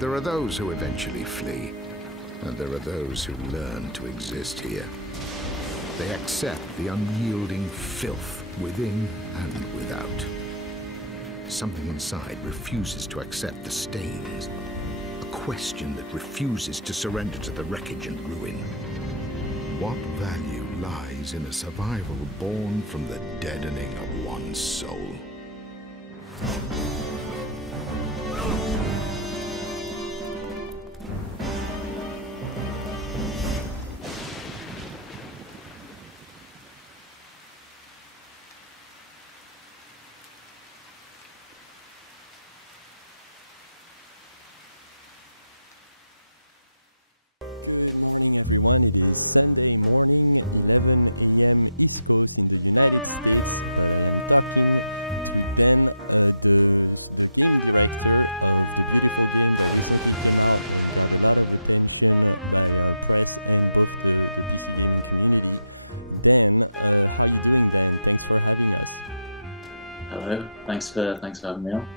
There are those who eventually flee, and there are those who learn to exist here. They accept the unyielding filth within and without. Something inside refuses to accept the stains, a question that refuses to surrender to the wreckage and ruin. What value lies in a survival born from the deadening of one's soul? Good morning everyone, it is Sunday morning, 11 AM East Coast in the United States, but I am talking to Dan, the game director of the beautiful game that recently came out and got a lot of attention by press and both the PC gaming community. Dan, how you doing, Dan? Thanks for having us. Hello, thanks for having me on.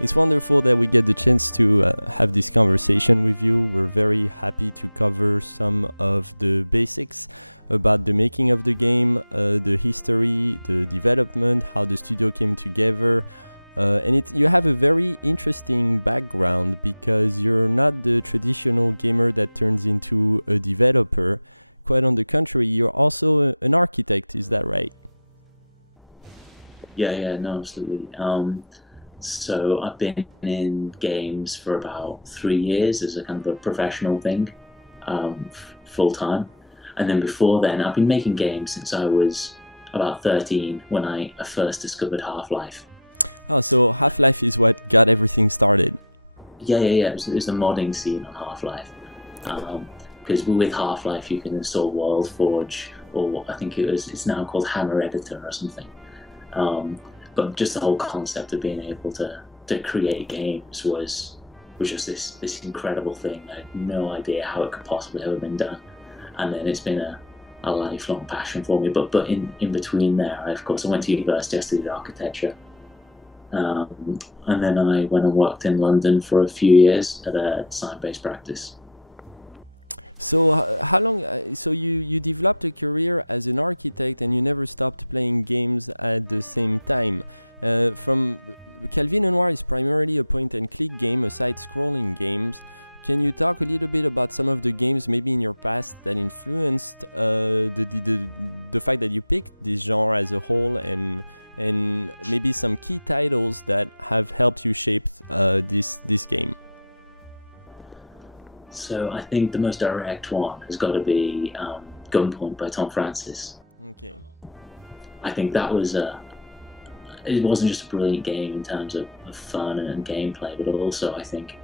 It's wonderful that we get the chance to have this conversation with you. We're very happy to cover some of the basics about the making of the game, the history, the development, how the studio came together. And you have a very interesting background because you're not the traditional gamer that turns into a developer. Quite on the contrary, you're also an architect, is that right? Yeah, no, absolutely. So I've been in games for about 3 years as a kind of a professional thing, full time. And then before then, I've been making games since I was about 13 when I first discovered Half-Life. Oh, so Half-Life is what got everything started. Yeah. It was the modding scene on Half-Life. Because with Half-Life you can install WorldForge, or I think it's now called Hammer Editor or something. But just the whole concept of being able to create games was just this incredible thing. I had no idea how it could possibly have been done, and then it's been a lifelong passion for me. But in between there, of course, I went to university. I studied architecture, and then I went and worked in London for a few years at a design-based practice. So how long, so you developed a career as an architect and you never stopped playing games at the same time. From Calvino Noir is primarily a point and click game, a side-scrolling games. Can you talk a little bit about some of the games maybe in your past that influenced the fact that you picked this genre as a whole, and maybe some key titles that have helped you shape this game? So I think the most direct one has got to be Gunpoint by Tom Francis. Okay. I think that was it wasn't just a brilliant game in terms of fun and gameplay, but also I think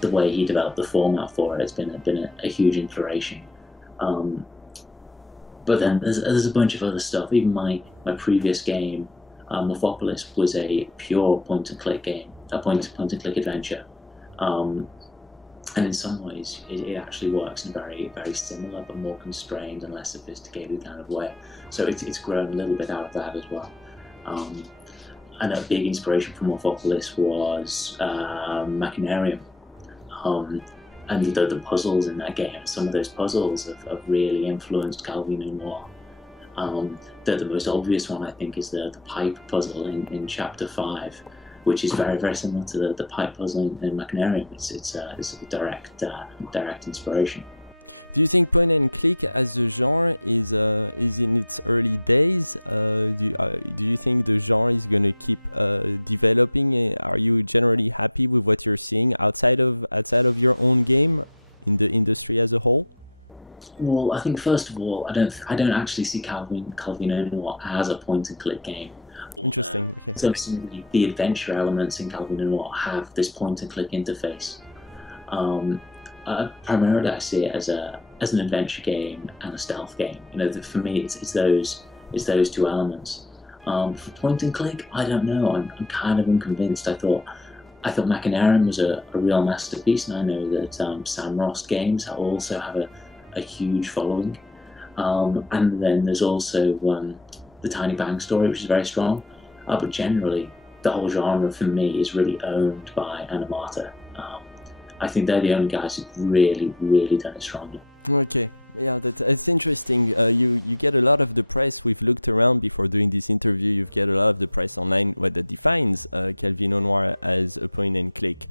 the way he developed the format for it has been a huge inspiration. But then there's a bunch of other stuff. Even my previous game, Morphopolis, was a pure point-and-click game, a point-and-click adventure. And in some ways, it actually works in a very, very similar but more constrained and less sophisticated kind of way. So it's grown a little bit out of that as well. And a big inspiration for Morphopolis was Machinarium. And the puzzles in that game, some of those puzzles have really influenced Calvino Noir. The most obvious one, I think, is the pipe puzzle in Chapter 5, which is very, very similar to the pipe puzzle in Machinarium. It's a direct inspiration. Do you think point and click as a genre is in its early days? Do you think the genre is going to keep developing? Are you generally happy with what you're seeing outside of your own game in the industry as a whole? Well, I think first of all, I don't actually see Calvino Noir as a point and click game. Interesting. Okay. So the adventure elements in Calvino Noir have this point-and-click interface. Primarily, I see it as an adventure game and a stealth game. You know, for me, it's those two elements. For point-and-click, I don't know. I'm kind of unconvinced. I thought Machinarium was a real masterpiece, and I know that Sam Rost Games also have a huge following. And then there's also the Tiny Bang story, which is very strong. But generally, the whole genre for me is really owned by Animata. I think they're the only guys who've really, really done it strongly. Okay, yeah, that's interesting. You get a lot of the press. We've looked around before doing this interview. You get a lot of the press online that defines Calvino Noir as a point and click.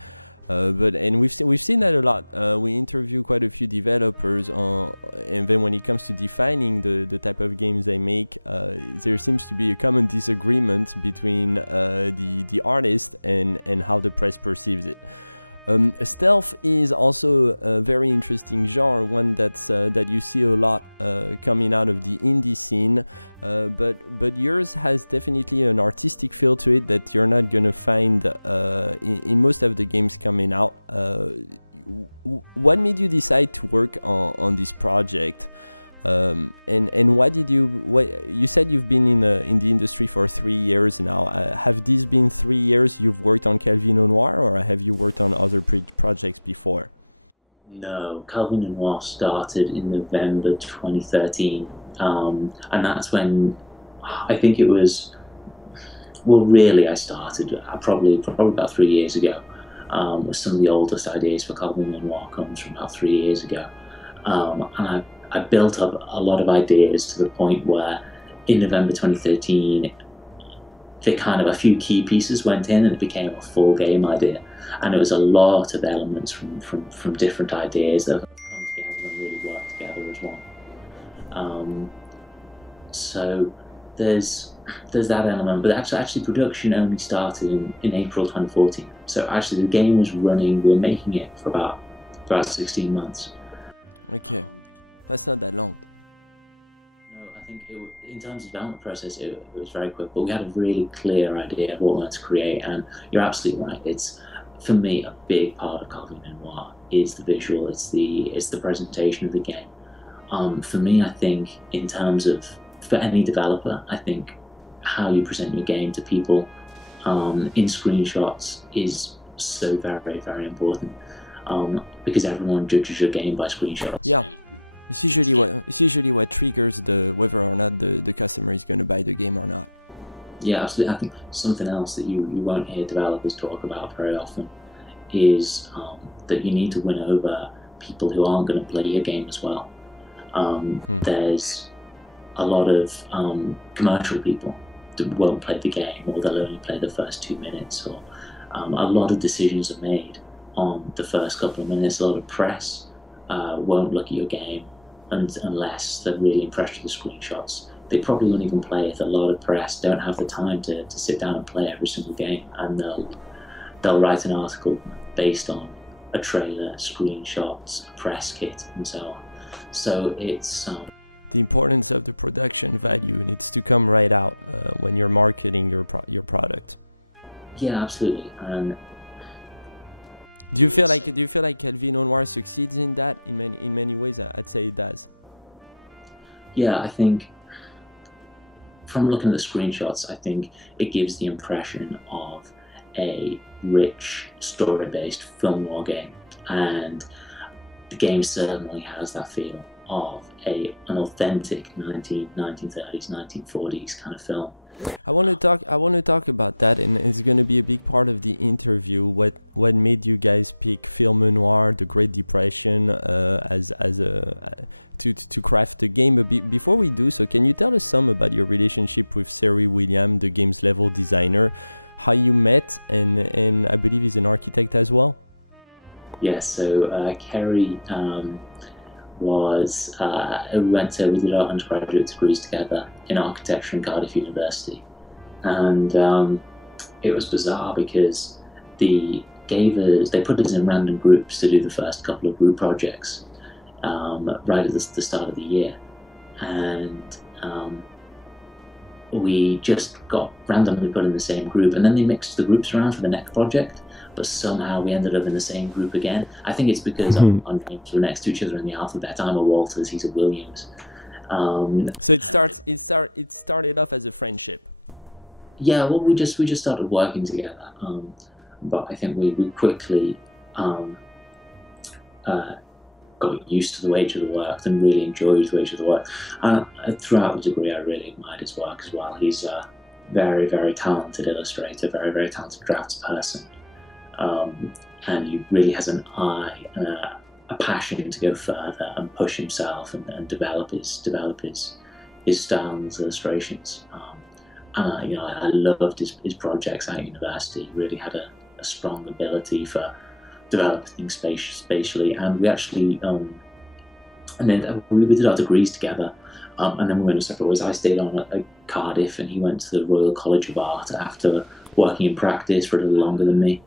And we've seen that a lot. We interview quite a few developers, and then when it comes to defining the type of games they make, there seems to be a common disagreement between the artist and how the press perceives it. Stealth is also a very interesting genre, one that you see a lot coming out of the indie scene, but yours has definitely an artistic feel to it that you're not gonna find in most of the games coming out. What made you decide to work on this project? And what you said you've been in the industry for 3 years now. Have these been 3 years you've worked on Calvino Noir, or have you worked on other projects before? No, Calvino Noir started in November 2013, and that's when I think it was. Well, really, I started probably about 3 years ago. With some of the oldest ideas for Calvino Noir comes from about 3 years ago, and I built up a lot of ideas to the point where in November 2013, a few key pieces went in and it became a full game idea. And it was a lot of elements from different ideas that have come together and really worked together as one. So there's that element, but actually production only started in April 2014. So actually the game was running, we were making it for about 16 months. Okay. That's not that long. No, I think in terms of development process, it was very quick. But we had a really clear idea of what we wanted to create, and you're absolutely right. It's, for me, a big part of Calvino Noir is the visual. It's the presentation of the game. For me, I think in terms of for any developer, I think how you present your game to people in screenshots is so very, very important because everyone judges your game by screenshots. Yeah. It's usually what triggers whether or not the customer is going to buy the game or not. Yeah, absolutely. I think something else that you won't hear developers talk about very often is that you need to win over people who aren't going to play your game as well. There's a lot of commercial people that won't play the game, or they'll only play the first 2 minutes, or a lot of decisions are made on the first couple of minutes. A lot of press won't look at your game unless they're really impressed with the screenshots. They probably won't even play it. A lot of press don't have the time to sit down and play every single game, and they'll write an article based on a trailer, screenshots, a press kit, and so on. So it's the importance of the production value needs to come right out when you're marketing your product. Yeah, absolutely. And do you feel like Calvino Noir succeeds in that in many ways? I'd say it does. Yeah, I think from looking at the screenshots, I think it gives the impression of a rich story-based film noir game, and the game certainly has that feel of an authentic 1930s, 1940s kind of film. I want to talk about that, and it's going to be a big part of the interview. What made you guys pick film noir, the Great Depression, to craft the game? But before we do so, can you tell us some about your relationship with Sari William, the game's level designer, how you met, and I believe he's an architect as well? Yes. So Kerry we did our undergraduate degrees together in architecture in Cardiff University, and it was bizarre because they put us in random groups to do the first couple of group projects right at the start of the year, and we just got randomly put in the same group, and then they mixed the groups around for the next project. But somehow we ended up in the same group again. I think it's because our names were next to each other in the alphabet. I'm a Walters, he's a Williams. So it started off as a friendship. Yeah, well, we just started working together. But I think we quickly got used to the way each other worked and really enjoyed the way each other worked. And throughout the degree, I really admired his work as well. He's a very, very talented illustrator, very, very talented draftsperson, and he really has an eye and a passion to go further and push himself and develop his style and his illustrations. And you know, I loved his projects at university. He really had a strong ability for developing things spatially, and we actually and then we did our degrees together, and then we went separate ways. I stayed on at Cardiff, and he went to the Royal College of Art after working in practice for a little longer than me.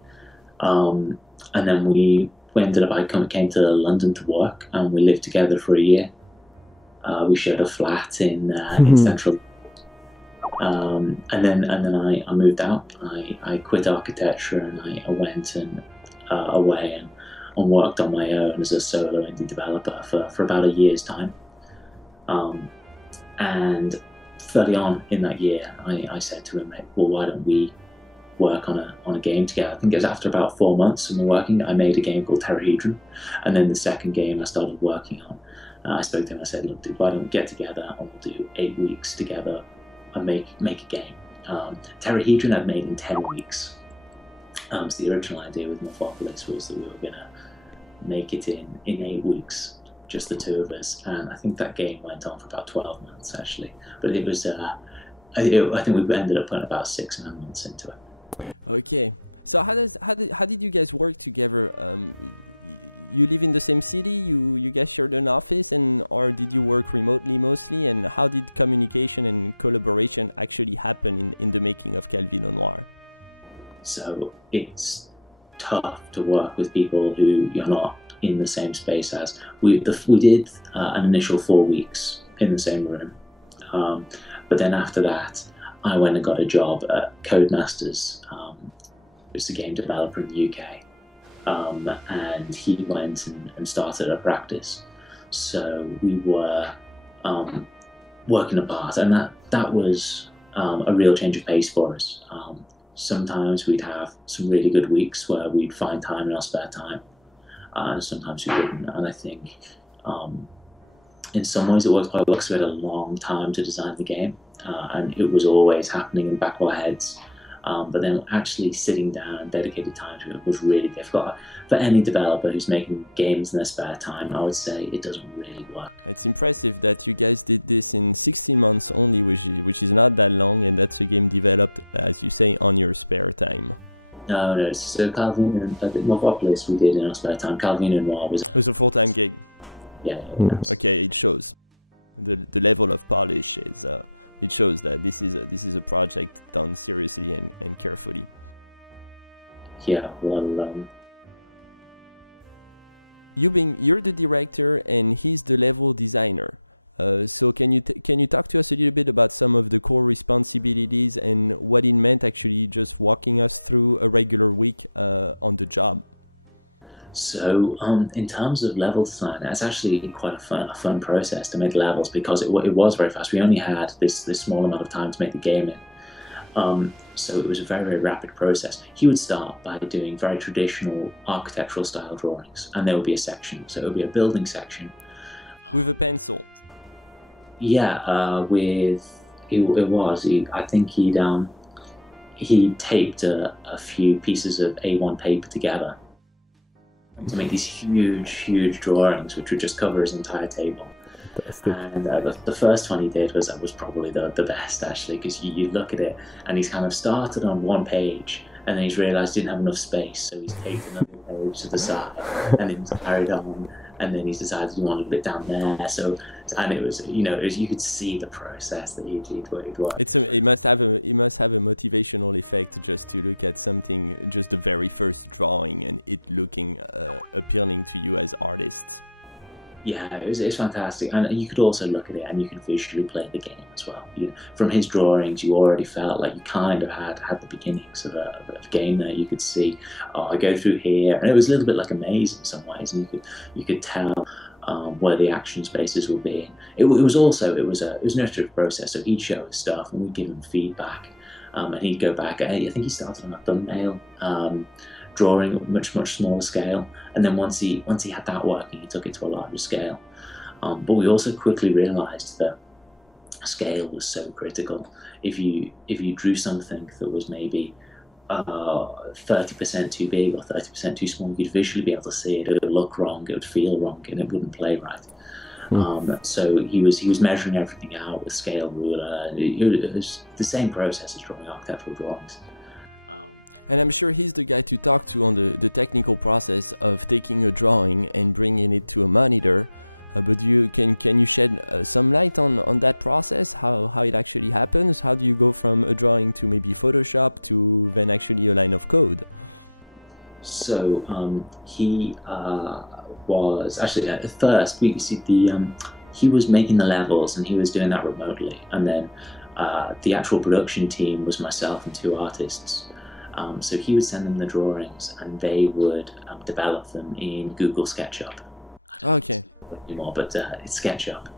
And then we ended up, I came to London to work, and we lived together for a year. We shared a flat in central. And then I moved out. I quit architecture, and I went away and worked on my own as a solo indie developer for about a year's time. And fairly on in that year, I said to him, well, why don't we work on a game together? I think it was after about 4 months of working, I made a game called Terrahedron, and then the second game I started working on, I spoke to him. I said, look, dude, why don't we get together and we'll do 8 weeks together and make a game. Terrahedron I'd made in 10 weeks. So the original idea with Morphopolis was that we were going to make it in 8 weeks, just the two of us, and I think that game went on for about 12 months actually. But it was, I think we ended up putting about 6 or 9 months into it. Okay, so how did you guys work together? You live in the same city? You guys shared an office, or did you work remotely mostly? And how did communication and collaboration actually happen in the making of Calvino Noir? So it's tough to work with people who you're not in the same space as. We did an initial 4 weeks in the same room, but then after that, I went and got a job at Codemasters, which is a game developer in the UK, and he went and started a practice. So we were working apart, and that was a real change of pace for us. Sometimes we'd have some really good weeks where we'd find time in our spare time, and sometimes we wouldn't. And I think in some ways it worked quite well because we had a long time to design the game, and it was always happening in the back of our heads. But then actually sitting down and dedicated time to it was really difficult. For any developer who's making games in their spare time, I would say it doesn't really work. It's impressive that you guys did this in 16 months only, which is not that long, and that's a game developed, as you say, on your spare time. No. So Calvino, Morphopolis we did in our spare time. Calvino Noir was a full-time gig. Yeah. Okay, it shows. The level of polish is. It shows that this is a project done seriously and carefully. Yeah, well, you're the director and he's the level designer. So can you talk to us a little bit about some of the core responsibilities and what it meant actually just walking us through a regular week on the job? So in terms of level design, it's actually quite a fun process to make levels because it was very fast. We only had this small amount of time to make the game in. So it was a very, very rapid process. He would start by doing very traditional architectural style drawings, and there would be a section. So it would be a building section. With a pencil? Yeah, I think he taped a few pieces of A1 paper together to make these huge drawings, which would just cover his entire table. Fantastic. And the first one he did was probably the best actually, because you look at it and he's kind of started on one page and then he's realised he didn't have enough space, so he's taped another page to the side and then he's carried on, and then he's decided he wanted a bit down there. So, and it was, you could see the process that he'd worked. It must have a motivational effect just to look at something, just the very first drawing, and it looking appealing to you as artists. Yeah, it's fantastic, and you could also look at it and you can visually play the game as well. From his drawings, you already felt like you kind of had the beginnings of a game there. You could see, I go through here, and it was a little bit like a maze in some ways, and you could tell where the action spaces will be. It was an iterative process. So he'd show us stuff, and we'd give him feedback, and he'd go back. I think he started on a thumbnail drawing at much smaller scale, and then once he had that working, he took it to a larger scale. But we also quickly realised that scale was so critical. If you drew something that was maybe 30% too big or 30% too small, you'd visually be able to see it. It would look wrong, it would feel wrong, and it wouldn't play right. So he was measuring everything out with scale ruler. It was the same process as drawing architectural drawings. And I'm sure he's the guy to talk to on the technical process of taking a drawing and bringing it to a monitor. But can you shed some light on that process, how it actually happens? How do you go from a drawing to maybe Photoshop to then actually a line of code? So he was actually at first he was making the levels, and he was doing that remotely, and then the actual production team was myself and 2 artists. So he would send them the drawings, and they would develop them in Google SketchUp. Okay. Anymore, but it's SketchUp.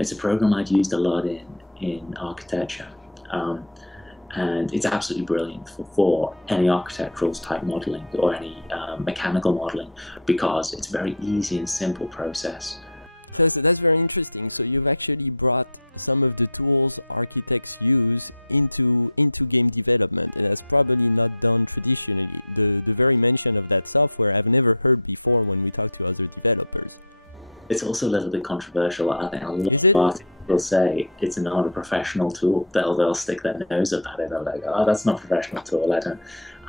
It's a program I'd used a lot in architecture, and it's absolutely brilliant for any architectural type modeling or any mechanical modeling, because it's a very easy and simple process. So that's very interesting. So you've actually brought some of the tools architects use into game development, and that's probably not done traditionally. The very mention of that software I've never heard before when we talk to other developers. It's also a little bit controversial. I think a lot of artists will say it's not a professional tool. They'll stick their nose up at it. They're like, "Oh, that's not a professional tool. I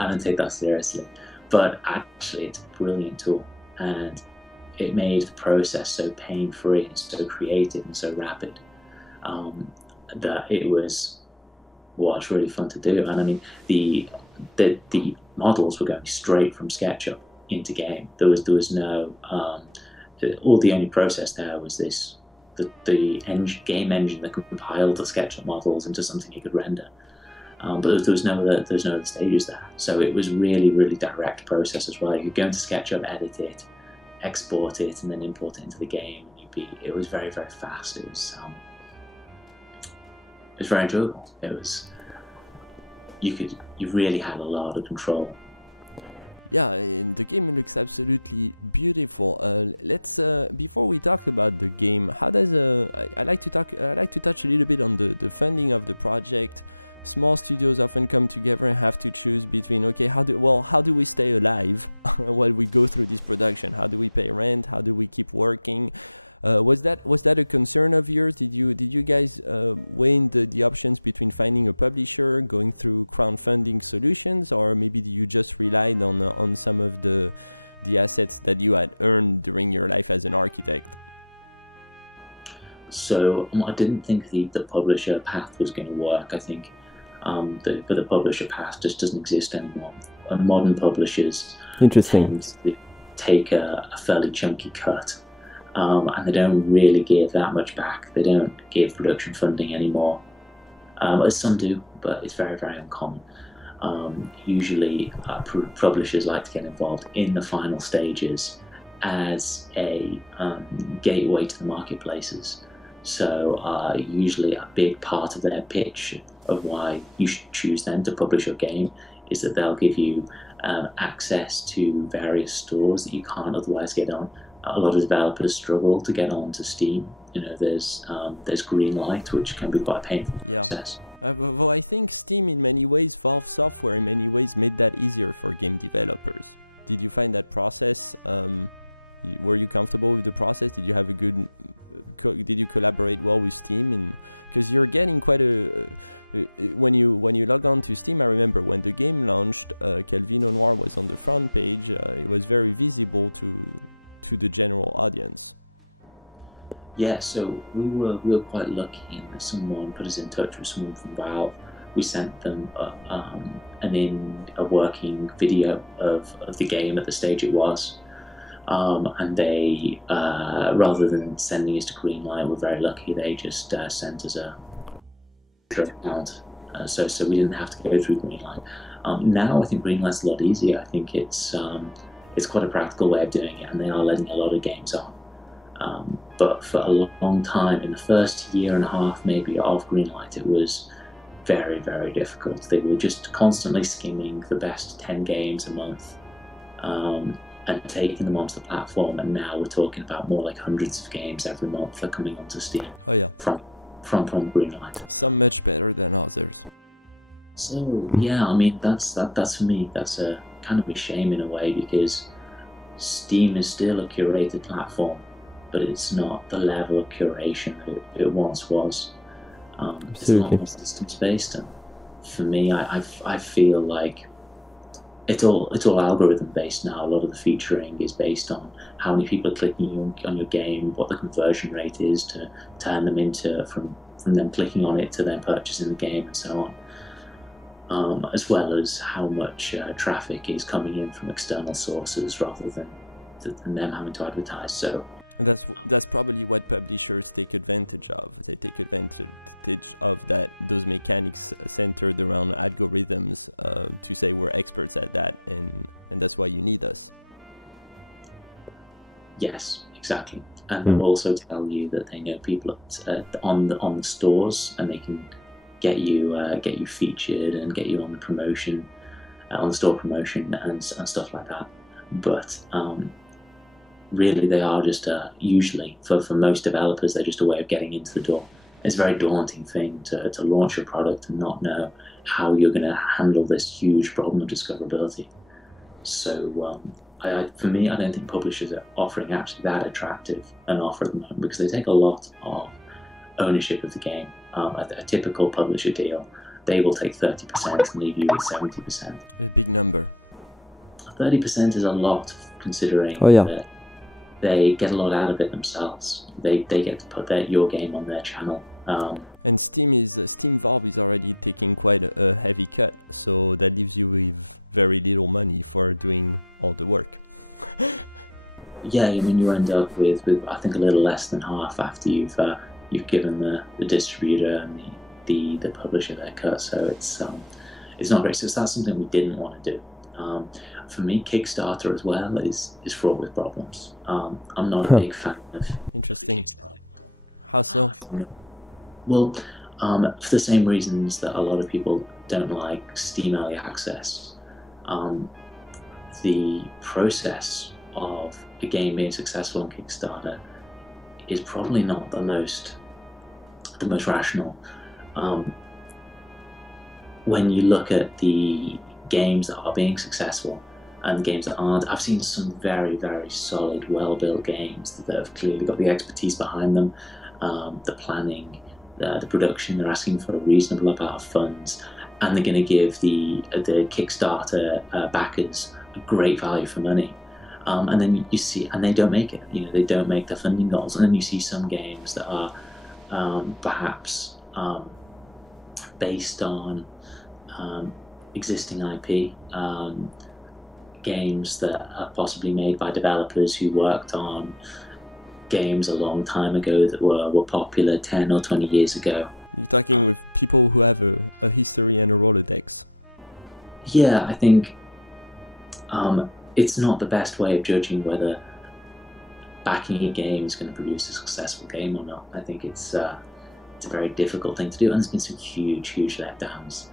don't take that seriously." But actually, it's a brilliant tool, and it made the process so pain-free and so creative and so rapid that it was it's really fun to do. And I mean, the models were going straight from SketchUp into game. There was no the only process there was the game engine that compiled the SketchUp models into something you could render. But there was no other stages there. So it was really direct process as well. You could go into SketchUp, edit it, export it, and then import it into the game. It was very fast. It was very enjoyable. You really had a lot of control. Yeah, and the game looks absolutely beautiful. Let's before we talk about the game, how does I like to touch a little bit on the funding of the project. Small studios often come together and have to choose between, okay, how do we stay alive while we go through this production? How do we pay rent? How do we keep working? Was that a concern of yours? Did you guys weigh the options between finding a publisher, going through crowdfunding solutions, or maybe you just relied on some of the assets that you had earned during your life as an architect? So I didn't think the publisher path was going to work. I think the publisher path just doesn't exist anymore. Modern publishers tend to take a fairly chunky cut. And they don't really give that much back. They don't give production funding anymore. Some do, but it's very uncommon. Usually publishers like to get involved in the final stages as a gateway to the marketplaces. So usually a big part of their pitch of why you should choose them to publish your game is that they'll give you access to various stores that you can't otherwise get on. A lot of developers struggle to get onto Steam. There's Greenlight, which can be quite a painful process. Well, I think Steam, in many ways, Valve Software, in many ways, made that easier for game developers. Did you find that process? Were you comfortable with the process? Did you have a good? Did you collaborate well with Steam? Because you're getting quite when you log on to Steam. I remember when the game launched, Calvino Noir was on the front page. It was very visible to the general audience. Yeah, so we were quite lucky in that someone put us in touch with someone from Valve. We sent them a working video of the game at the stage it was, and they rather than sending us to Greenlight, we're very lucky. They just sent us a account, so we didn't have to go through Greenlight. Now I think Greenlight's a lot easier. I think it's quite a practical way of doing it, and they are letting a lot of games on. But for a long time, in the first year and a half maybe of Greenlight, it was very, very difficult. They were just constantly skimming the best 10 games a month and taking them onto the platform. And now we're talking about more like hundreds of games every month are coming onto Steam. Oh yeah. From Greenlight. Some much better than others. So yeah, I mean that's for me. That's a kind of a shame in a way, because Steam is still a curated platform, but it's not the level of curation that it once was. It's a lot more systems based, and for me, I feel like it's all algorithm based now. A lot of the featuring is based on how many people are clicking on your game, what the conversion rate is to turn them into from them clicking on it to then purchasing the game, and so on. As well as how much traffic is coming in from external sources rather than them having to advertise. So. And that's probably what publishers take advantage of. They take advantage of those mechanics centered around algorithms to say we're experts at that, and that's why you need us. Yes, exactly. And they'll also tell you that they know people on the stores, and they can get you featured and get you on the promotion, on the store promotion and stuff like that. But really, they are just usually for most developers, they're just a way of getting into the door. It's a very daunting thing to launch your product and not know how you're going to handle this huge problem of discoverability. So for me, I don't think publishers are offering actually that attractive an offer at the moment, because they take a lot of ownership of the game. A typical publisher deal, they will take 30% and leave you with 70%. A big number. 30% is a lot, considering that they get a lot out of it themselves. They get to put your game on their channel. And Steam Valve is already taking quite a heavy cut, so that leaves you with very little money for doing all the work. Yeah, I mean, you end up with I think a little less than half after you've given the distributor and the publisher their cut. So it's not great. So that's something we didn't want to do. For me, Kickstarter as well is fraught with problems. I'm not a big fan of Interesting. Kickstarter. How so? Well, for the same reasons that a lot of people don't like Steam Early Access. The process of a game being successful on Kickstarter is probably not the most rational. When you look at the games that are being successful and games that aren't, I've seen some very, very solid, well-built games that have clearly got the expertise behind them, the planning, the production. They're asking for a reasonable amount of funds, and they're going to give the Kickstarter backers a great value for money. And then you see, and they don't make it. They don't make their funding goals. And then you see some games that are perhaps based on existing IP, games that are possibly made by developers who worked on games a long time ago that were popular 10 or 20 years ago. You're talking with people who have a history and a Rolodex. Yeah, I think it's not the best way of judging whether backing a game is going to produce a successful game or not. I think it's a very difficult thing to do, and there's been some huge letdowns.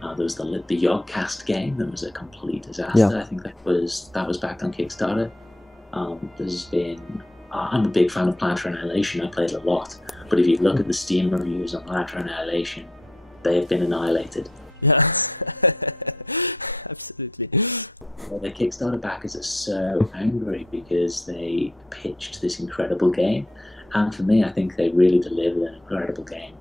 There was the Yogcast game that was a complete disaster. Yeah. I think that was backed on Kickstarter. There's been I'm a big fan of Planetary Annihilation. I played a lot, but if you look at the Steam reviews on Planetary Annihilation, they have been annihilated. Yeah, absolutely. The Kickstarter backers are so angry because they pitched this incredible game, and for me, I think they really delivered an incredible game.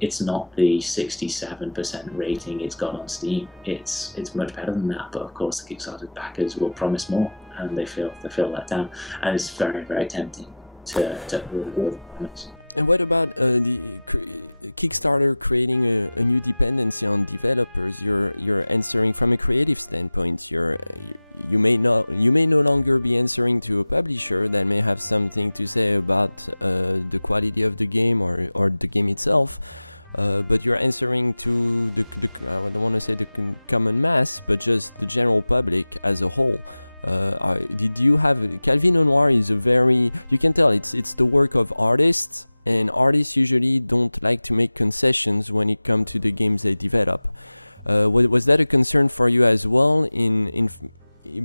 It's not the 67% rating it's got on Steam. It's much better than that, but of course the Kickstarter backers will promise more, and they feel let down, and it's very, very tempting to reward the promise. And what about the Kickstarter creating a new dependency on developers? You're answering from a creative standpoint. You may no longer be answering to a publisher that may have something to say about the quality of the game or the game itself, but you're answering to I don't want to say the common mass, but just the general public as a whole. Did you have Calvino Noir is a very, you can tell it's the work of artists, and artists usually don't like to make concessions when it comes to the games they develop. Was that a concern for you as well in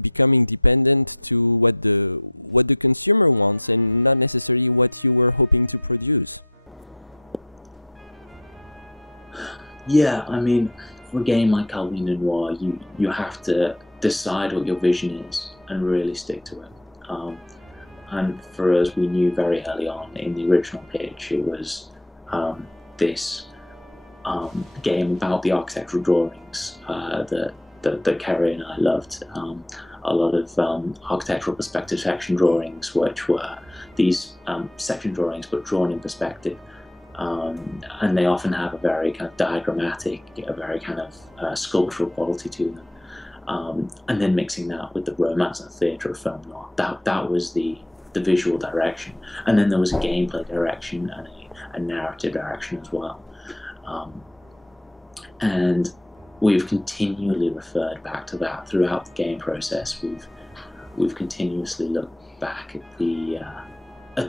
becoming dependent to what the consumer wants and not necessarily what you were hoping to produce? Yeah, I mean, for a game like Calvino Noir, you have to decide what your vision is and really stick to it. And for us, we knew very early on in the original pitch it was this game about the architectural drawings that Kerry and I loved. A lot of architectural perspective section drawings, which were these section drawings but drawn in perspective. And they often have a very kind of diagrammatic, a very kind of sculptural quality to them. And then mixing that with the romance and theatre of film noir, that was the visual direction. And then there was a gameplay direction and a narrative direction as well. And we've continually referred back to that throughout the game process. We've continuously looked back at the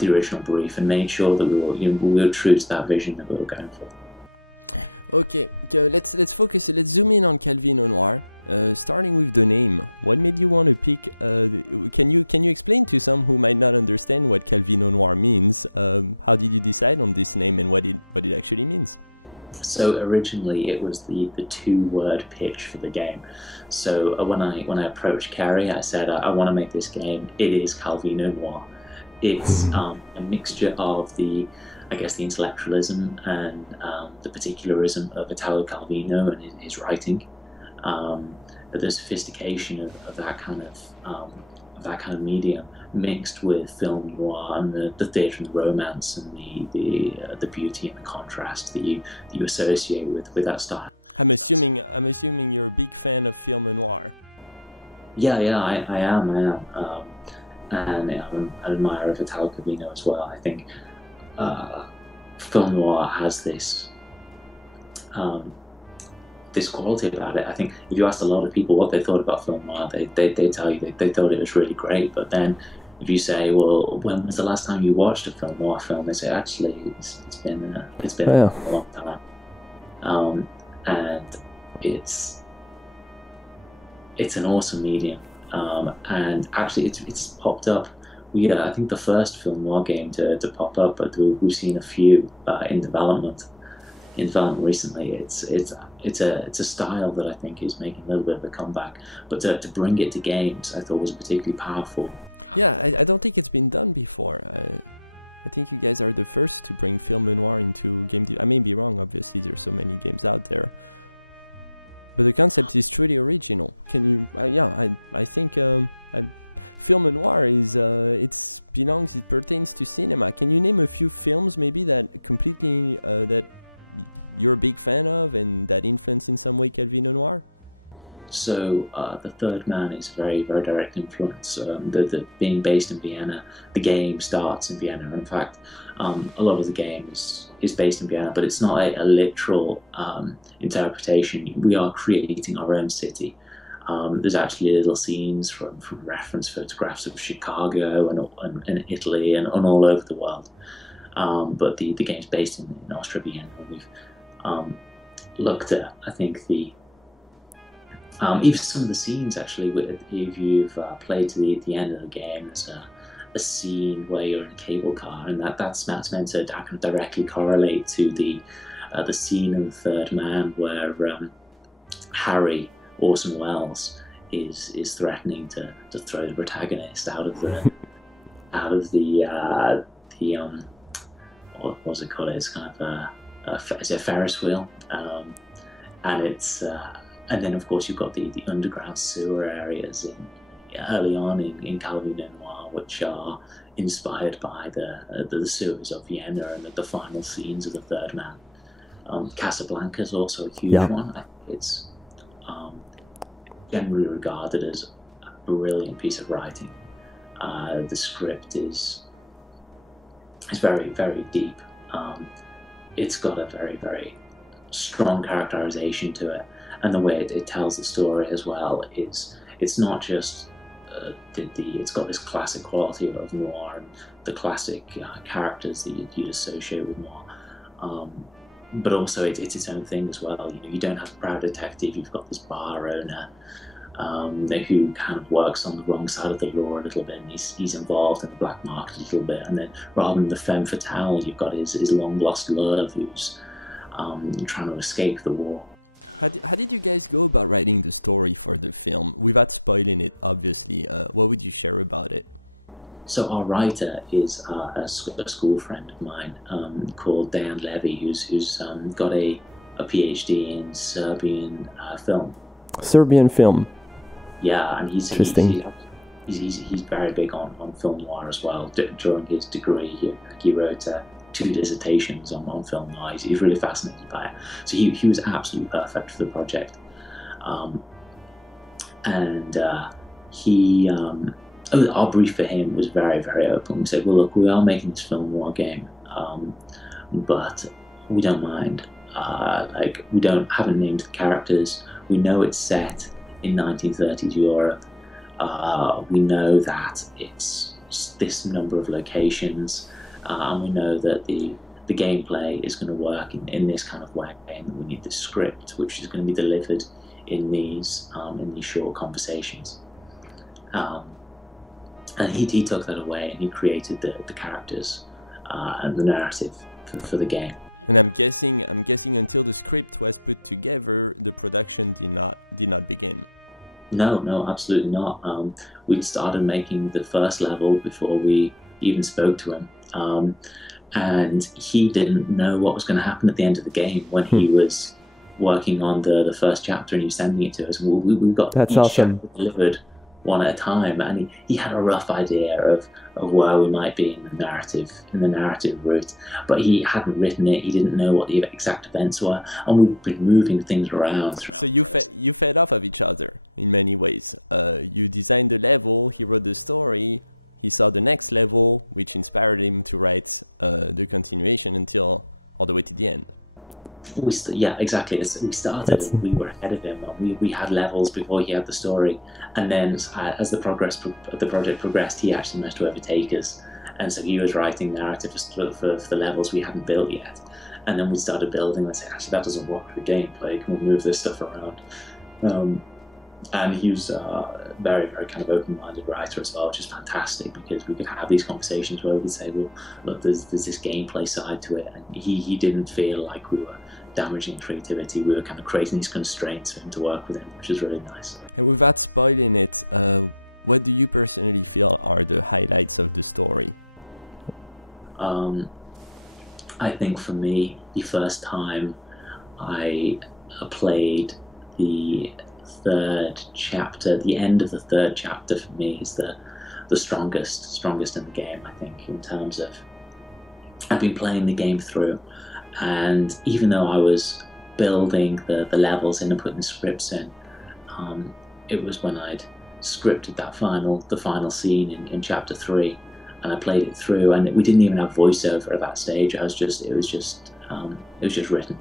original brief and made sure that we were true to that vision that we were going for. Okay, let's focus. Let's zoom in on Calvino Noir. Starting with the name, what made you want to pick? Can you explain to some who might not understand what Calvino Noir means? How did you decide on this name and what it actually means? So originally it was the 2-word pitch for the game. So when I approached Carrie, I said I want to make this game. It is Calvino Noir. It's a mixture of the intellectualism and the particularism of Italo Calvino and his writing. The sophistication of that kind of medium mixed with film noir and the theatre and the romance and the beauty and the contrast that you associate with that style. I'm assuming you're a big fan of film noir. Yeah, I am. And I'm an admirer of Italo Calvino as well. I think film noir has this quality about it. I think if you asked a lot of people what they thought about film noir, they tell you they thought it was really great. But then if you say, well, when was the last time you watched a film noir film? They say, actually, it's been a long time. And it's an awesome medium. And actually, it's popped up. I think the first film noir game to pop up, but we've seen a few in development recently. It's a style that I think is making a little bit of a comeback. But to bring it to games, I thought was particularly powerful. Yeah, I don't think it's been done before. I think you guys are the first to bring film noir into game. I may be wrong. Obviously, there's so many games out there. But the concept is truly original. Can you? I think film noir is it pertains to cinema. Can you name a few films maybe that completely that you're a big fan of and that influence in some way Calvino Noir? So The Third Man is very, very direct influence. The being based in Vienna, the game starts in Vienna. In fact, a lot of the game is based in Vienna, but it's not a literal interpretation. We are creating our own city. There's actually little scenes from reference photographs of Chicago and Italy and all over the world. But the game's based in Austria, Vienna. We've looked at, I think, even some of the scenes actually. If you've played to the end of the game, there's a scene where you're in a cable car, and that's meant to directly correlate to the scene in The Third Man where Harry Orson Welles is threatening to throw the protagonist out of the what was it called? It's kind of it's a Ferris wheel, and then of course you've got the underground sewer areas early on in Calvino Noir, which are inspired by the sewers of Vienna and the final scenes of The Third Man. Casablanca is also a huge one. It's generally regarded as a brilliant piece of writing. The script is very, very deep. It's got a very, very strong characterization to it, and the way it tells the story as well is it's not just it's got this classic quality of noir and the classic characters that you'd associate with noir. But also it's its own thing as well. You know, you don't have a proud detective. You've got this bar owner who kind of works on the wrong side of the law a little bit, and he's involved in the black market a little bit. And then rather than the femme fatale, you've got his long lost love who's trying to escape the war. How did you guys go about writing the story for the film, without spoiling it, obviously? What would you share about it? So our writer is a school friend of mine called Dejan Levy, who's got a PhD in Serbian film. Serbian film. Yeah, and he's very big on film noir as well. During his degree, he wrote 2 dissertations on film noir. He's really fascinated by it. So he was absolutely perfect for the project. Our brief for him was very, very open. We said, well, look, we are making this film noir game, but we don't mind. We haven't named the characters. We know it's set in 1930s Europe. We know that it's this number of locations, and we know that the gameplay is going to work in this kind of way, and we need the script, which is going to be delivered in these short conversations. And he took that away, and he created the characters and the narrative for the game. And I'm guessing until the script was put together, the production did not begin. No, absolutely not. We'd started making the first level before we even spoke to him, and he didn't know what was going to happen at the end of the game when he was working on the first chapter, and he was sending it to us. Well, we got That's awesome. Delivered one at a time, and he had a rough idea of where we might be in the narrative route, but he hadn't written it. He didn't know what the exact events were, and we've been moving things around throughout. So you fed off of each other in many ways. You designed the level, he wrote the story, he saw the next level, which inspired him to write the continuation until all the way to the end. Yeah, exactly. We started, and we were ahead of him. We had levels before he had the story, and then as the project progressed, he actually managed to overtake us, and so he was writing narratives for the levels we hadn't built yet. And then we started building and said, actually, that doesn't work for gameplay. Can we move this stuff around? And he was a very, very kind of open-minded writer as well, which is fantastic, because we could have these conversations where we could say, well, look, there's this gameplay side to it, and he didn't feel like we were damaging creativity. We were kind of creating these constraints for him to work within, which is really nice. And without spoiling it, what do you personally feel are the highlights of the story? I think for me, the first time I played the third chapter, the end of the third chapter for me is the strongest in the game, I think, in terms of I've been playing the game through, and even though I was building the levels in and putting the scripts in, it was when I'd scripted the final scene in chapter 3, and I played it through, and we didn't even have voiceover at that stage. It was just written,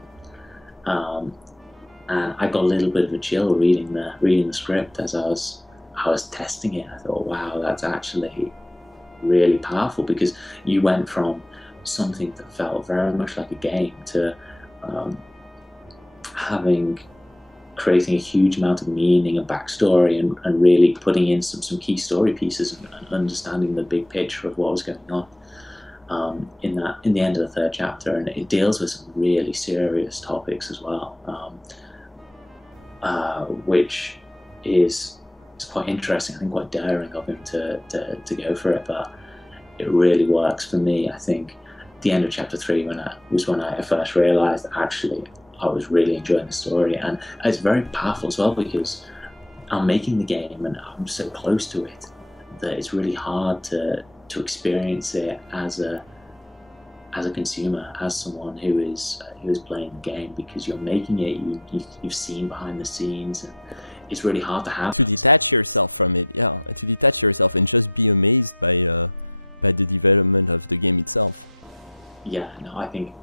and I got a little bit of a chill reading the script as I was testing it. I thought, wow, that's actually really powerful, because you went from something that felt very much like a game to creating a huge amount of meaning and backstory, and really putting in some key story pieces and understanding the big picture of what was going on in the end of the third chapter. And it deals with some really serious topics as well, which is quite interesting. I think quite daring of him to go for it, but it really works for me. I think the end of chapter 3 when I first realised actually I was really enjoying the story, and it's very powerful as well, because I'm making the game and I'm so close to it that it's really hard to experience it as a consumer, as someone who is playing the game, because you're making it, you've seen behind the scenes, and it's really hard to have to detach yourself from it, to detach yourself and just be amazed by the development of the game itself. Yeah, no, I think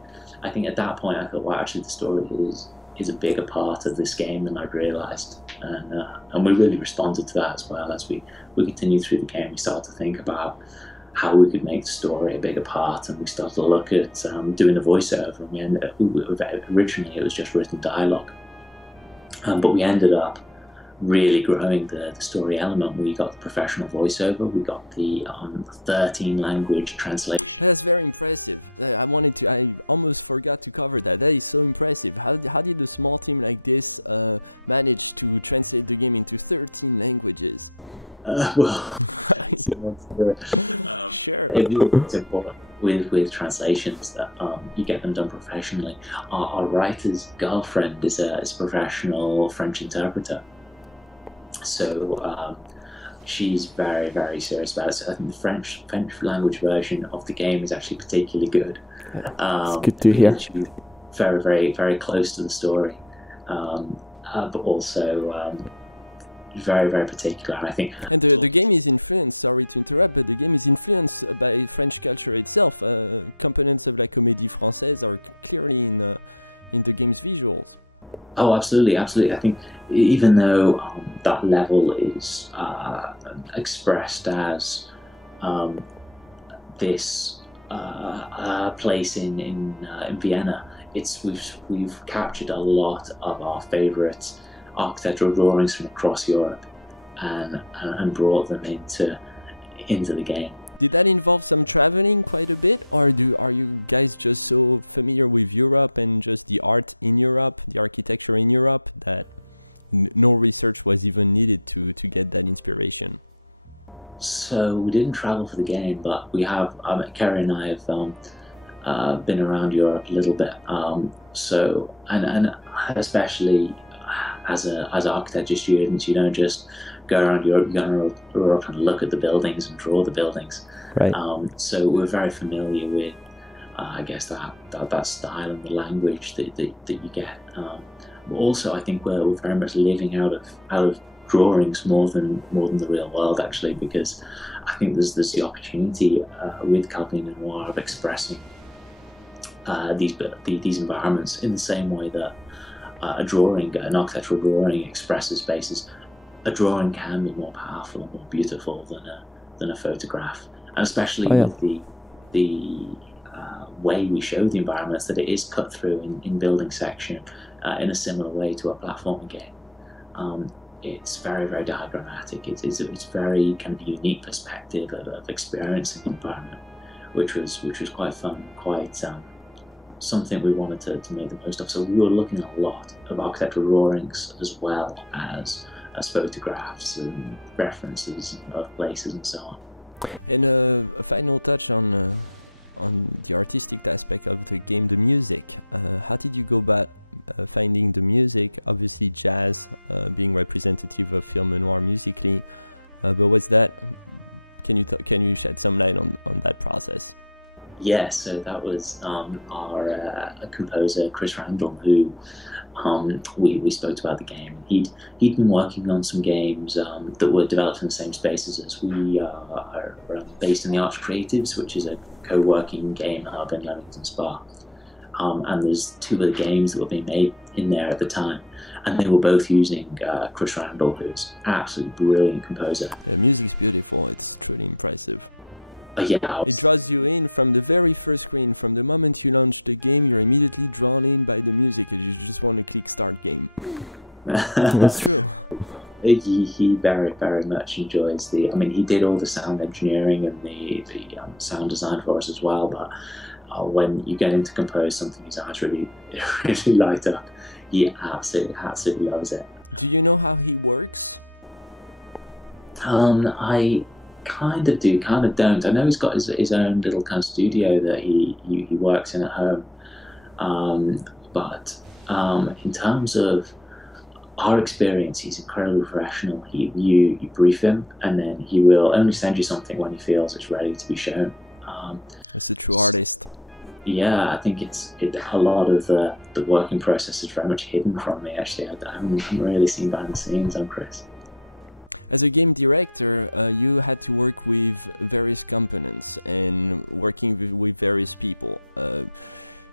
at that point I thought, wow, actually the story is a bigger part of this game than I'd realised, and we really responded to that as well. As we continued through the game, we started to think about how we could make the story a bigger part, and we started to look at doing a voiceover. And originally it was just written dialogue, but we ended up really growing the story element. We got the professional voiceover, we got the 13 language translation. That's very impressive. I almost forgot to cover that. That is so impressive. How did a small team like this manage to translate the game into 13 languages? Sure. It's important with translations that you get them done professionally. Our writer's girlfriend is a professional French interpreter. So she's very, very serious about it. So I think the French language version of the game is actually particularly good. It's good to hear. She's very, very, very close to the story, but also very, very particular. And I think. And the game is influenced. Sorry to interrupt, but the game is influenced by French culture itself. Components of La Comédie Française are clearly in the game's visuals. Oh, absolutely, absolutely. I think even though that level is expressed as this place in Vienna, we've captured a lot of our favourite architectural drawings from across Europe and brought them into the game. Did that involve some traveling quite a bit, or are you guys just so familiar with Europe and just the art in Europe, the architecture in Europe, that no research was even needed to get that inspiration? So we didn't travel for the game, but we have. Kerry and I have been around Europe a little bit. So and especially as architecture students, you don't just go around Europe. You go around Europe and look at the buildings and draw the buildings. Right. So we're very familiar with, I guess, that style and the language that you get. But also, I think we're very much living out of drawings more than the real world, actually, because I think there's the opportunity with Calvino Noir of expressing these environments in the same way that an architectural drawing expresses spaces. A drawing can be more powerful and more beautiful than a photograph, and especially with the way we show the environments, that it is cut through in building section in a similar way to a platforming game. It's very, very diagrammatic. It's very kind of unique perspective of experiencing the environment, which was quite fun, quite something we wanted to make the most of. So we were looking at a lot of architectural drawings as well as photographs and references of places and so on. And a final touch on the artistic aspect of the game, the music. How did you go about finding the music? Obviously, jazz being representative of film noir musically, but was that? Can you shed some light on that process? Yeah, so that was our composer Chris Randall, who we spoke to about the game. He'd been working on some games that were developed in the same spaces as we are based in the Arch Creatives, which is a co-working game hub in Leamington Spa. And there's two other games that were being made in there at the time, and they were both using Chris Randall, who's an absolutely brilliant composer. The music's beautiful. It's truly impressive. Yeah, it draws you in from the very first screen. From the moment you launch the game, you're immediately drawn in by the music, and you just want to click start game. That's true. He very, very much enjoys he did all the sound engineering and the sound design for us as well, but when you get him to compose something, his eyes really light up. He absolutely loves it. Do you know how he works? I kind of do, kind of don't. I know he's got his own little kind of studio that he works in at home. But in terms of our experience, he's incredibly professional. You brief him, and then he will only send you something when he feels it's ready to be shown. It's a true artist. Yeah, I think a lot of the working process is very much hidden from me, actually. I haven't really seen behind the scenes on Chris. As a game director, you had to work with various components and working with various people.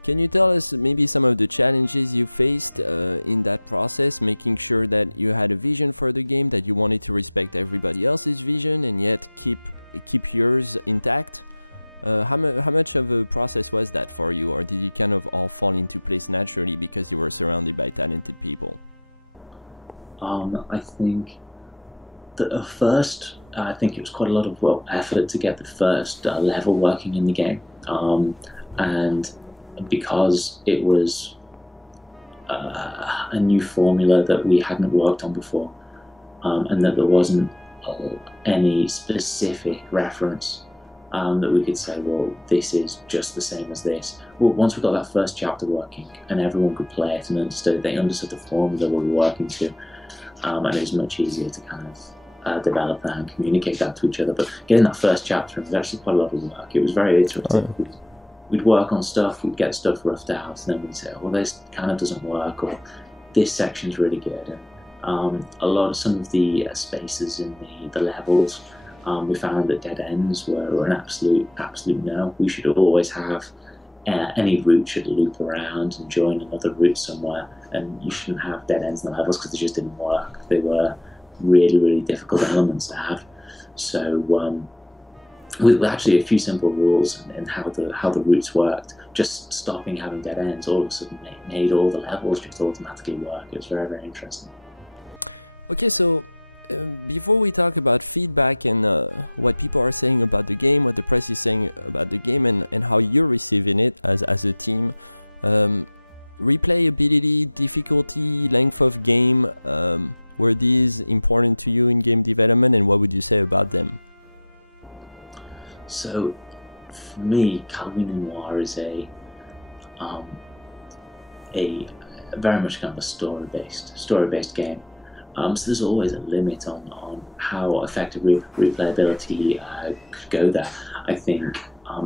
Can you tell us maybe some of the challenges you faced in that process, making sure that you had a vision for the game, that you wanted to respect everybody else's vision and yet keep yours intact? How much of a process was that for you, or did it kind of all fall into place naturally because you were surrounded by talented people? I think that at first, I think it was quite a lot of effort to get the first level working in the game, and because it was a new formula that we hadn't worked on before, and that there wasn't any specific reference that we could say, well, this is just the same as this. Well, once we got that first chapter working and everyone could play it and they understood the formula we were working to, and it was much easier to kind of develop that and communicate that to each other. But getting that first chapter was actually quite a lot of work. It was very iterative. We'd work on stuff, we'd get stuff roughed out, and then we'd say, well, this kind of doesn't work, or this section's really good. And some of the spaces in the levels, we found that dead ends were an absolute no. We should always have any route should loop around and join another route somewhere, and you shouldn't have dead ends in the levels because they just didn't work. They were really, really difficult elements to have. So with actually a few simple rules and how the routes worked, just stopping having dead ends all of a sudden made all the levels just automatically work. It was very, very interesting. Okay, so before we talk about feedback and what people are saying about the game, what the press is saying about the game, and how you're receiving it as a team, replayability, difficulty, length of game, were these important to you in game development, and what would you say about them? So, for me, Calvino Noir is a very much kind of a story-based game. So there's always a limit on how effective replayability could go there. I think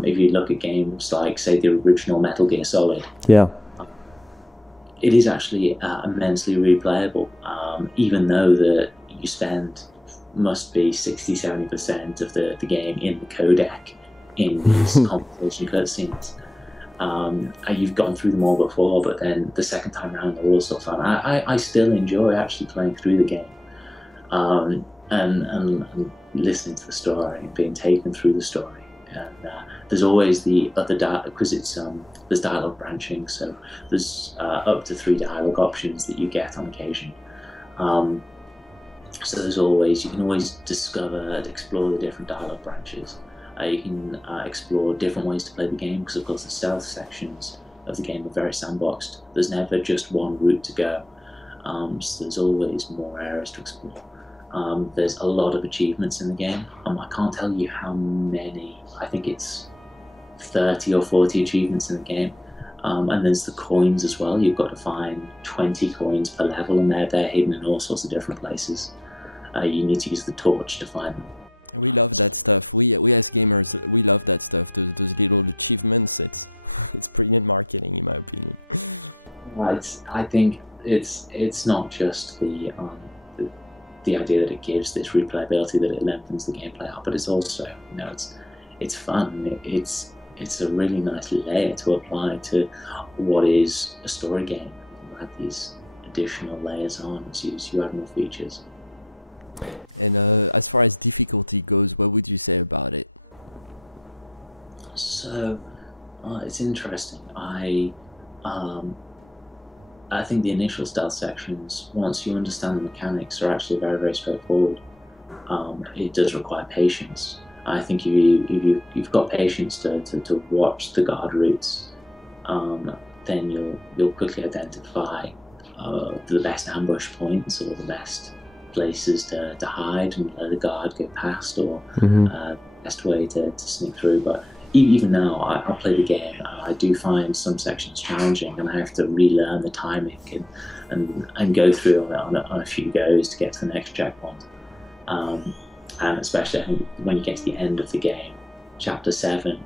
if you look at games like, say, the original Metal Gear Solid, it is actually immensely replayable, even though that you spend must be 60-70% of the game in the codec in these conversation cutscenes. You've gone through them all before, but then the second time around they're all so fun. I still enjoy actually playing through the game, and listening to the story and being taken through the story. And there's always the other because there's dialogue branching, so there's up to 3 dialogue options that you get on occasion. So you can always explore the different dialogue branches. You can explore different ways to play the game, because of course the stealth sections of the game are very sandboxed. There's never just one route to go, so there's always more areas to explore. There's a lot of achievements in the game. I can't tell you how many. I think it's 30 or 40 achievements in the game. And there's the coins as well. You've got to find 20 coins per level, and they're hidden in all sorts of different places. You need to use the torch to find them. We love that stuff. We as gamers, we love that stuff. Those little achievements. It's brilliant marketing, in my opinion. I think it's not just the idea that it gives this replayability, that it lengthens the gameplay out, but it's also, it's fun. It's a really nice layer to apply to what is a story game. You add these additional layers on as you add more features. And as far as difficulty goes, what would you say about it? So it's interesting. I think the initial stealth sections, once you understand the mechanics, are actually very, very straightforward. It does require patience. I think if you've got patience to watch the guard routes, then you'll quickly identify the best ambush points or the best places to hide and let the guard go past, or best way to sneak through. But even now, I play the game, I do find some sections challenging, and I have to relearn the timing and go through on a few goes to get to the next checkpoint. And especially I think when you get to the end of the game, Chapter 7,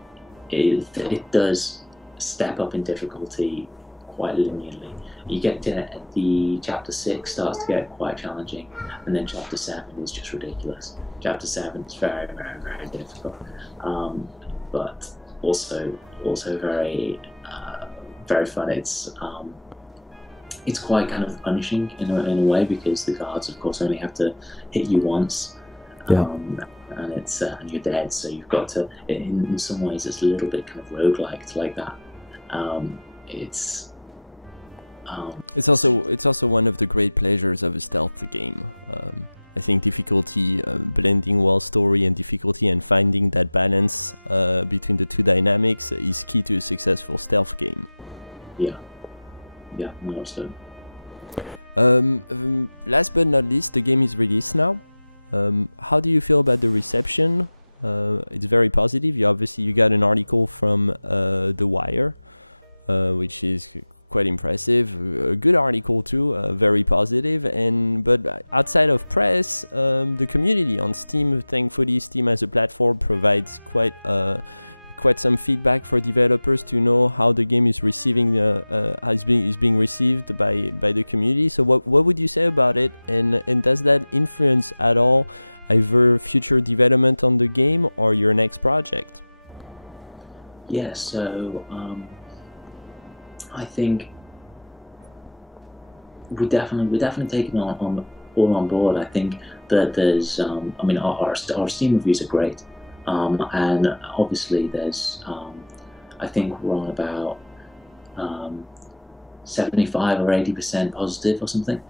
it does step up in difficulty quite linearly. You get to the Chapter 6 starts to get quite challenging, and then Chapter 7 is just ridiculous. Chapter 7 is very, very, very difficult, but also very very fun. It's quite kind of punishing in a way, because the guards, of course, only have to hit you once, and it's and you're dead. So you've got to, in some ways, it's a little bit kind of roguelike like that. It's also one of the great pleasures of a stealth game. I think difficulty, blending well story and difficulty, and finding that balance between the two dynamics is key to a successful stealth game. Yeah, no, so. Last but not least, the game is released now. How do you feel about the reception? It's very positive. You got an article from The Wire, which is quite impressive. A good article too, very positive. But outside of press, the community on Steam, thankfully, Steam as a platform provides quite some feedback for developers to know how the game is is being received by the community. So what would you say about it, and does that influence at all either future development on the game or your next project? Yeah, so I think we're definitely taking on all on board. I think that there's our Steam reviews are great. And obviously there's, I think we're on about 75 or 80% positive or something.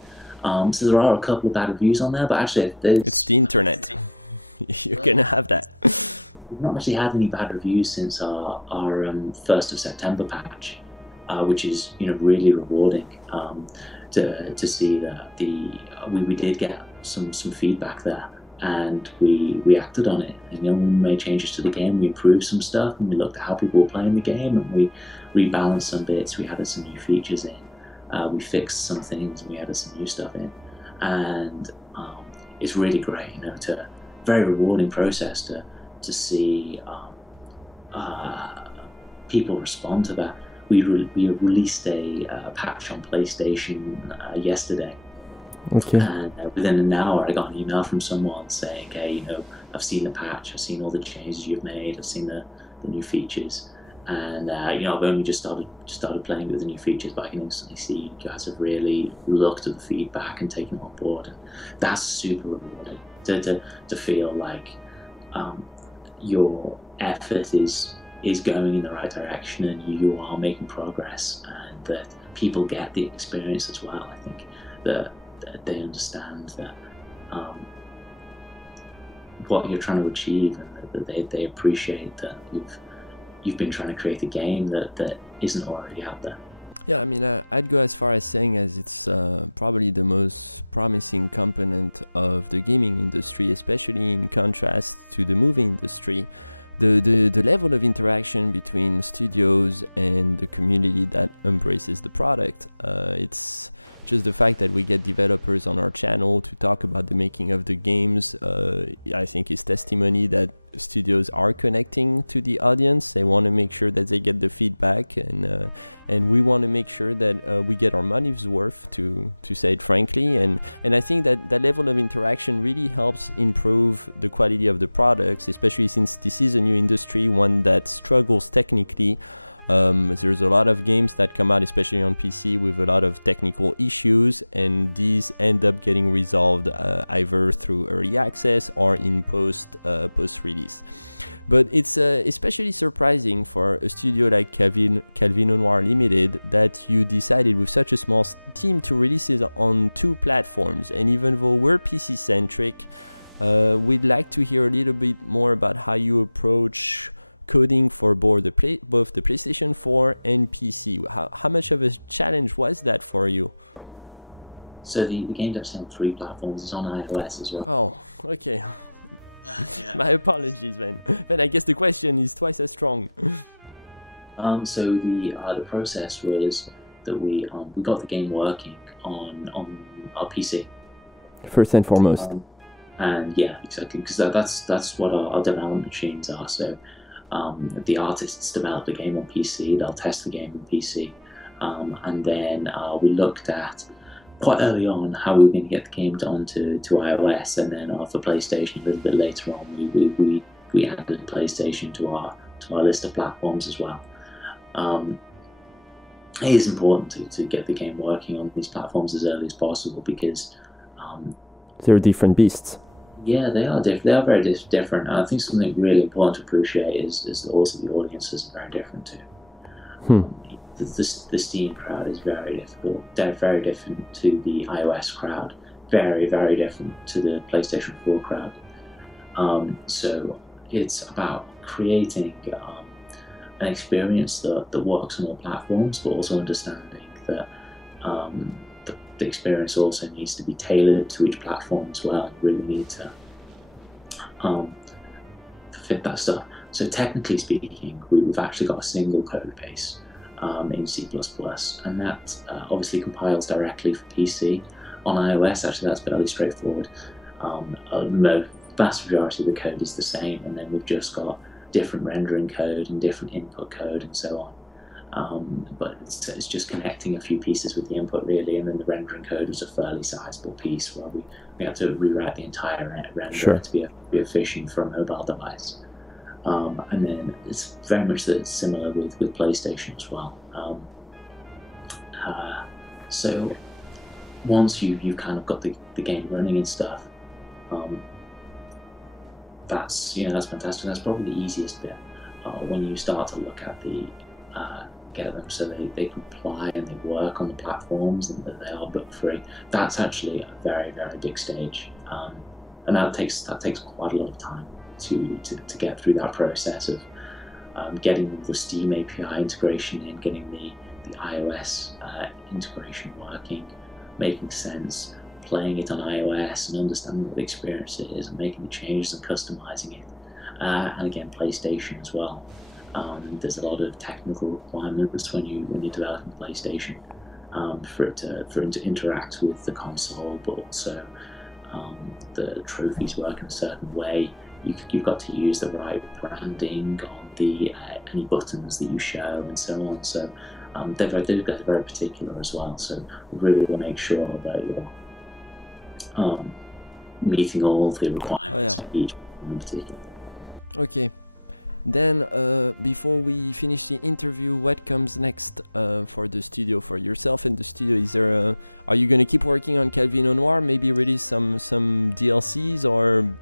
So there are a couple of bad reviews on there, but actually it's the internet. You're gonna have that. We've not actually had any bad reviews since our 1st of September patch, which is really rewarding to see that we did get some feedback there. And we acted on it, and we made changes to the game. We improved some stuff, and we looked at how people were playing the game, and we rebalanced some bits. We added some new features in. We fixed some things, and we added some new stuff in. And it's really great, very rewarding process to see people respond to that. We released a patch on PlayStation yesterday. Okay. And within an hour, I got an email from someone saying, "Hey, I've seen the patch. I've seen all the changes you've made. I've seen the new features, and I've only just started playing with the new features, but I can instantly see you guys have really looked at the feedback and taken it on board." And that's super rewarding to feel like your effort is going in the right direction, and you are making progress, and that people get the experience as well. I think that they understand that what you're trying to achieve, and that they appreciate that you've been trying to create a game that isn't already out there. Yeah, I mean, I'd go as far as saying as it's probably the most promising component of the gaming industry, especially in contrast to the movie industry. The level of interaction between studios and the community that embraces the product, it's just the fact that we get developers on our channel to talk about the making of the games, I think is testimony that studios are connecting to the audience. They want to make sure that they get the feedback, and we want to make sure that we get our money's worth, to say it frankly. And I think that level of interaction really helps improve the quality of the products, especially since this is a new industry, one that struggles technically. There's a lot of games that come out, especially on PC, with a lot of technical issues, and these end up getting resolved either through early access or in post release. But it's especially surprising for a studio like Calvino Noir Limited that you decided with such a small team to release it on 2 platforms. And even though we're PC centric, we'd like to hear a little bit more about how you approach coding for both the PlayStation 4 and PC. How much of a challenge was that for you? So the game's actually on 3 platforms. It's on iOS as well. Oh, okay. Yeah. My apologies, man. But I guess the question is twice as strong. So the process was that we got the game working on our PC. First and foremost. And yeah, exactly, because that's what our development machines are. So the artists develop the game on PC, they'll test the game on PC, and then we looked at quite early on how we were going to get the game onto iOS, and then for PlayStation a little bit later on we added PlayStation to our list of platforms as well. it is important to get the game working on these platforms as early as possible, because they're different beasts. yeah, they are different. They are very different. And I think something really important to appreciate is that also the audiences are very different too. The Steam crowd is very difficult. They're very different to the iOS crowd. Very, very different to the PlayStation 4 crowd. So it's about creating an experience that works on all platforms, but also understanding that the experience also needs to be tailored to each platform as well. You really need to fit that stuff. So technically speaking, we've actually got a single code base in C++, and that obviously compiles directly for PC. On iOS, actually, that's fairly straightforward. The vast majority of the code is the same, and then we've just got different rendering code and different input code and so on. But it's just connecting a few pieces with the input, really, and then the rendering code was a fairly sizable piece where we had to rewrite the entire render to be efficient for a mobile device. And then it's very much similar with PlayStation as well. So once you've kind of got the game running and stuff, that's fantastic. That's probably the easiest bit when you start to look at get them so they comply and they work on the platforms and that they are book free. That's actually a very, very big stage, and that takes quite a lot of time to get through that process of getting the Steam API integration in, getting the iOS integration working, making sense, playing it on iOS and understanding what the experience is and making the changes and customizing it, and again PlayStation as well. There's a lot of technical requirements when you're developing PlayStation for it to interact with the console, but also the trophies work in a certain way. You've got to use the right branding on the any buttons that you show and so on. So they're very particular as well. So we really want to make sure that you're meeting all the requirements for each one in particular. Okay. Then, before we finish the interview, what comes next for the studio, for yourself and the studio? Is there are you going to keep working on Calvino Noir, maybe release some DLCs, or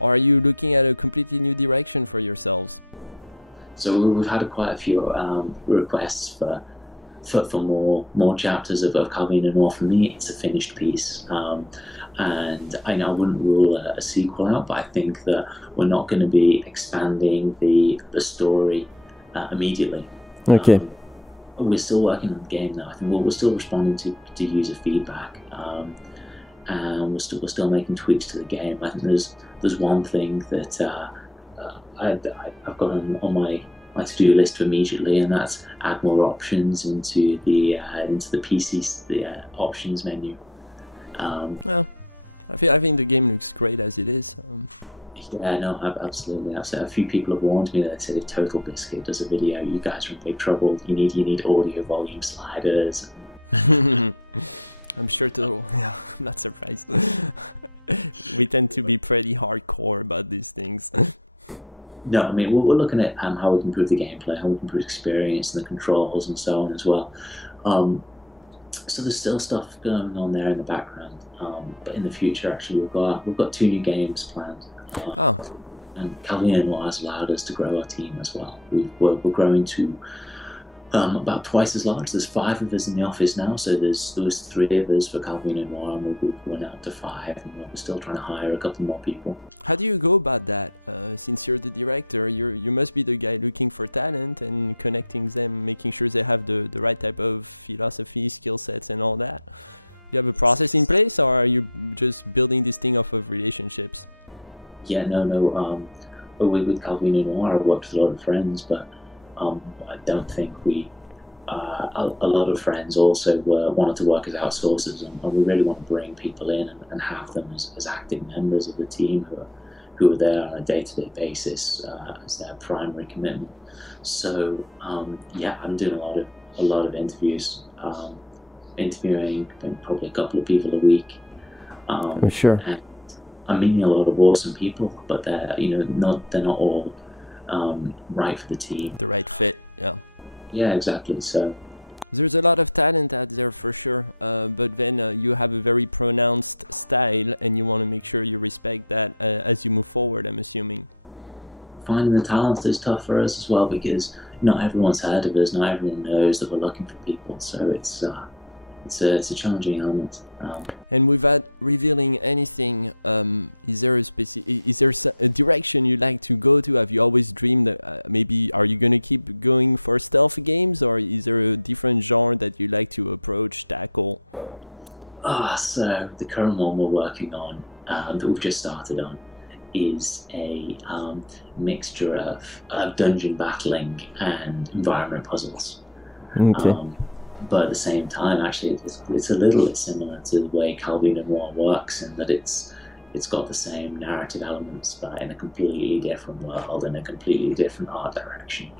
are you looking at a completely new direction for yourselves? So we've had quite a few requests for more chapters of Calvino Noir. For me, it's a finished piece. And I know I wouldn't rule a sequel out, but I think that we're not going to be expanding the story immediately. Okay. We're still working on the game now. I think we're still responding to user feedback, and we're still making tweaks to the game. I think there's one thing that I've got on my to-do list to immediately, and that's add more options into the PC options menu. Well, I think the game looks great as it is. Yeah, no, absolutely. A few people have warned me that they said if Total Biscuit does a video, you guys are in big trouble. You need audio volume sliders. I'm sure Total. Yeah, I'm not surprised. We tend to be pretty hardcore about these things. No, I mean we're looking at how we can improve the gameplay, how we can improve experience and the controls and so on as well. So there's still stuff going on there in the background, but in the future, actually, we've got 2 new games planned. And Calvino Noir has allowed us to grow our team as well. We're growing to about twice as large. There's 5 of us in the office now, so there was 3 of us for Calvino Noir, and we went out to 5, and we're still trying to hire a couple more people. How do you go about that? Since you're the director, you must be the guy looking for talent and connecting them, making sure they have the right type of philosophy, skill sets, and all that. Do you have a process in place, or are you just building this thing off of relationships? Yeah, no. With Calvino Noir, I worked with a lot of friends, but I don't think a lot of friends also wanted to work as outsourcers, and we really want to bring people in and have them as active members of the team who are there on a day-to-day basis as their primary commitment. So yeah, I'm doing a lot of interviews, interviewing probably a couple of people a week. I'm sure. And I'm meeting a lot of awesome people, but they're not all right for the team. The right fit, yeah. Yeah, exactly. So There's a lot of talent out there for sure, but then you have a very pronounced style, and you want to make sure you respect that as you move forward, I'm assuming. Finding the talent is tough for us as well, because not everyone's heard of us, not everyone knows that we're looking for people, so it's a challenging element. And without revealing anything, is there a direction you'd like to go to? Have you always dreamed that maybe are you going to keep going for stealth games, or is there a different genre that you like to approach, tackle? So the current one we're working on, that we've just started on, is a mixture of dungeon battling and environment puzzles. Okay. But at the same time, actually, it's a little bit similar to the way Calvino Noir works, in that it's got the same narrative elements, but in a completely different world, in a completely different art direction.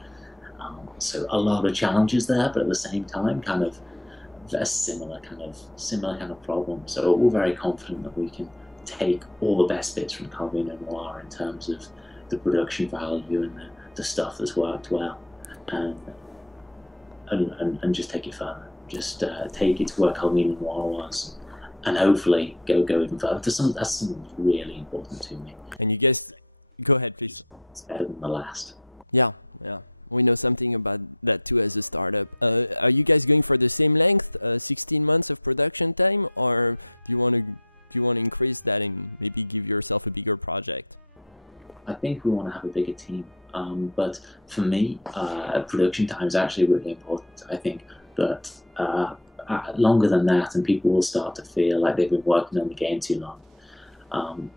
So a lot of challenges there, but at the same time, kind of a similar kind of problem. So we're very confident that we can take all the best bits from Calvino Noir in terms of the production value and the stuff that's worked well, and just take it further. Just take it to where Calvino Noir was, and hopefully go even further. That's something that's really important to me. And you guys, go ahead, please. It's better than the last. Yeah. We know something about that too as a startup. Are you guys going for the same length, 16 months of production time, or do you want to increase that and maybe give yourself a bigger project? I think we want to have a bigger team. But for me, production time is actually really important. I think that longer than that, and people will start to feel like they've been working on the game too long.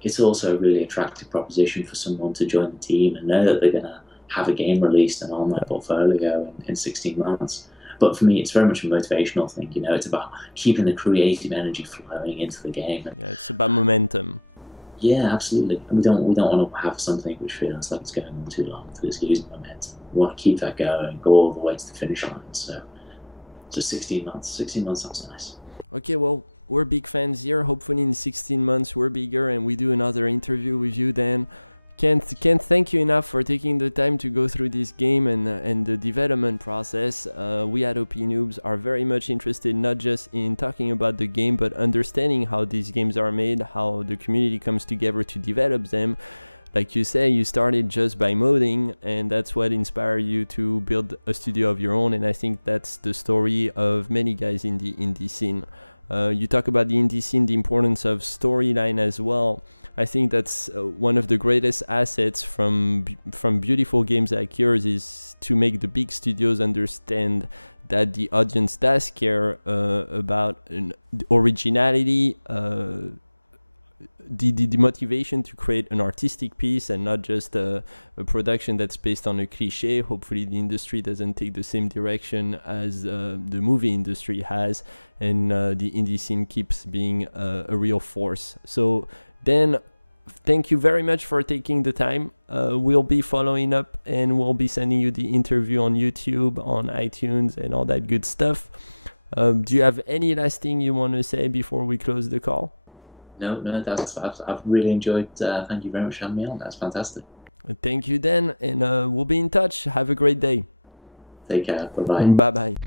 It's also a really attractive proposition for someone to join the team and know that they're going to have a game released and on their portfolio in 16 months. But for me, it's very much a motivational thing. It's about keeping the creative energy flowing into the game. Yeah, it's about momentum. Yeah, absolutely. And we don't want to have something which feels like it's going on too long, that it's losing momentum. We want to keep that going, go all the way to the finish line. So 16 months. 16 months sounds nice. Okay, well, we're big fans here. Hopefully in 16 months we're bigger and we do another interview with you then. Can't thank you enough for taking the time to go through this game and the development process. We at OP Noobs are very much interested not just in talking about the game, but understanding how these games are made, how the community comes together to develop them. Like you say, you started just by modding, and that's what inspired you to build a studio of your own. And I think that's the story of many guys in the indie scene. You talk about the indie scene, the importance of storyline as well. I think that's one of the greatest assets from beautiful games like yours, is to make the big studios understand that the audience does care about originality, the motivation to create an artistic piece and not just a production that's based on a cliche. Hopefully the industry doesn't take the same direction as the movie industry has, and the indie scene keeps being a real force. So then, thank you very much for taking the time. We'll be following up and we'll be sending you the interview on YouTube, on iTunes, and all that good stuff. Do you have any last thing you want to say before we close the call? No, I've really enjoyed. Thank you very much for having me on. That's fantastic. Thank you, Dan, and we'll be in touch. Have a great day. Take care. Bye-bye. Bye-bye.